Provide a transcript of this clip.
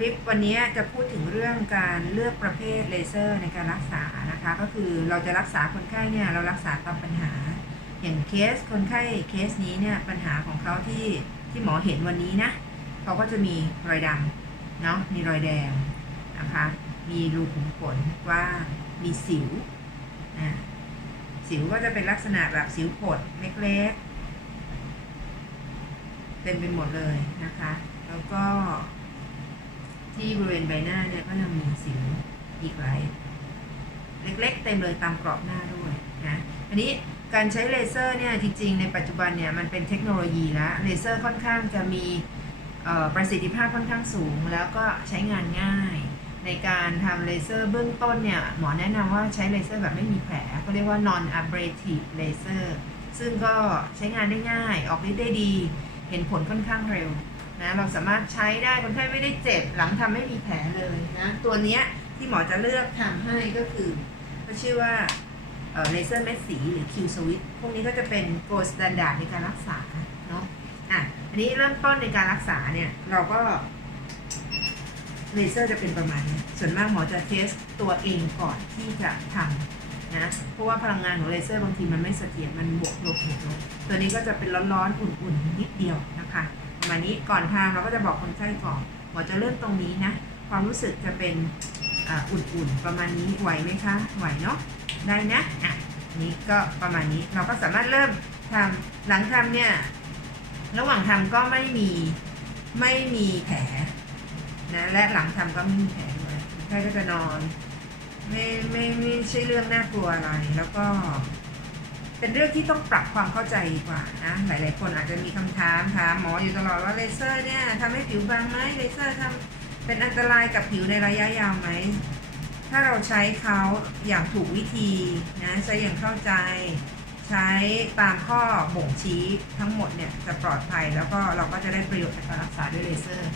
คลิปวันนี้จะพูดถึงเรื่องการเลือกประเภทเลเซอร์ในการรักษานะคะ ก็คือเราจะรักษาคนไข้เนี่ยเรารักษาตามปัญหา อย่างเคสคนไข้เคสนี้เนี่ยปัญหาของเขาที่ที่หมอเห็นวันนี้นะเขาก็จะมีรอยดำเนาะมีรอยแดงนะคะ มีรูขุมขนว้ามีสิวอ่าสิวก็จะเป็นลักษณะแบบสิวผดเล็กๆเต็มไปหมดเลยนะคะ แล้วก็ บริเวณใบหน้าเนี่ยก็ยังมีสิวอีกหลายเล็กๆเต็มเลยตามกรอบหน้าด้วยนะอันนี้การใช้เลเซอร์เนี่ยจริงๆในปัจจุบันเนี่ยมันเป็นเทคโนโลยีแล้วเลเซอร์ค่อนข้างจะมีประสิทธิภาพค่อนข้างสูง แล้วก็ใช้งานง่าย ในการทำเลเซอร์เบื้องต้นเนี่ยหมอแนะนำว่าใช้เลเซอร์แบบไม่มีแผลเขาเรียกว่า non abrasive laser ซึ่งก็ใช้งานได้ง่าย ออกฤทธิ์ได้ดี เห็นผลค่อนข้างเร็ว นะเราสามารถใช้ได้คนไข้ไม่ได้เจ็บ หลังทำไม่มีแผลเลยนะตัวเนี้ยที่หมอจะเลือกทำให้ก็คือก็ชื่อว่าเลเซอร์เม็ดสีหรือ Q switch พวกนี้ก็จะเป็น gold standard ในการรักษาเนาะอะอันนี้เริ่มต้นในการรักษาเนี่ยเราก็เลเซอร์จะเป็นประมาณนี้ส่วนมากหมอจะเทสตัวเองก่อนที่จะทำนะ เพราะว่าพลังงานของเลเซอร์บางทีมันไม่เสถียรมันบวกลบบวกลบตัวนี้ก็จะเป็นร้อนๆ อุ่นๆ นิดเดียวนะคะ ประมาณนี้ก่อนทานเราก็จะบอกคนไข้ก่อนหมอจะเริ่มตรงนี้นะ ความรู้สึกจะเป็นอ่าอุ่นๆ ประมาณนี้ไหวไหมคะไหวเนาะได้นะอะนนี้ก็ประมาณนี้เราก็สามารถเริ่มทำหลังทำเนี่ยระหว่างทำก็ไม่มีไม่มีแผลนะและหลังทำก็ไม่มีแผลด้วยคนไข้ก็จะนอน ไม่ไม่ไม่ใช่เรื่องน่ากลัวอะไรแล้วก็ เป็นเรื่องที่ต้องปรับความเข้าใจดีกว่านะหลาย ๆ คนอาจจะมีคำถามถามหมออยู่ตลอดว่าเลเซอร์เนี่ยทำให้ผิวบางไหมเลเซอร์ทำเป็นอันตรายกับผิวในระยะยาวไหม ถ้าเราใช้เขาอย่างถูกวิธีนะใช้อย่างเข้าใจ ใช้ตามข้อบ่งชี้ทั้งหมดเนี่ยจะปลอดภัยแล้วก็เราก็จะได้ประโยชน์จากการรักษาด้วยเลเซอร์